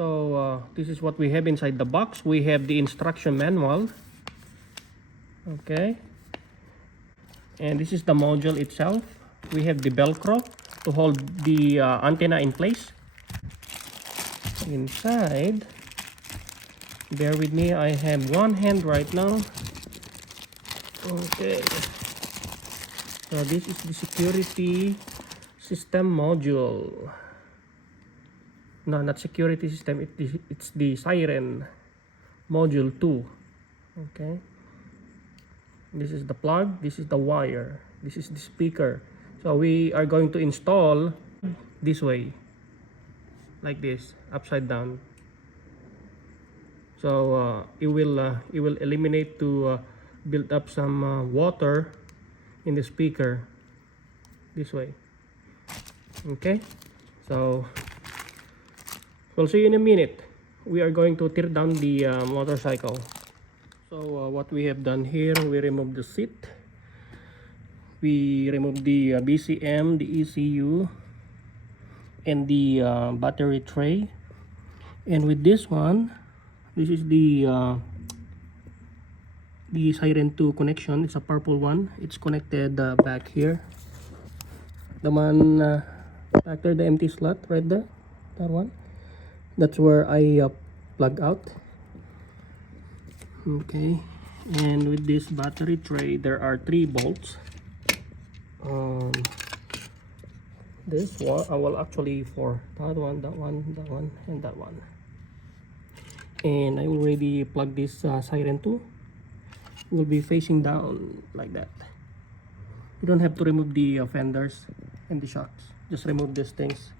So this is what we have inside the box. We have the instruction manual. Okay. And this is the module itself. We have the velcro to hold the antenna in place. Inside, bear with me, I have one hand right now. Okay. So this is the security system module. No, not security system, it's the Siren module 2. Okay. This is the plug, this is the wire, this is the speaker. So we are going to install this way, like this, upside down. So it will eliminate to build up some water in the speaker this way. Okay, so we'll see you in a minute. We are going to tear down the motorcycle. So what we have done here, we remove the seat, we remove the BCM, the ECU, and the battery tray. And with this one, this is the Siren 2 connection. It's a purple one. It's connected back here. The one back there, the empty slot right there, that one. That's where I plug out. Okay, and with this battery tray, there are 3 bolts. This one, actually 4. That one, and that one. And I already plugged this Siren 2. Will be facing down like that. You don't have to remove the fenders and the shocks. Just remove these things.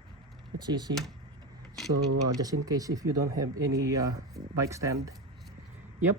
It's easy. So just in case if you don't have any bike stand. Yep.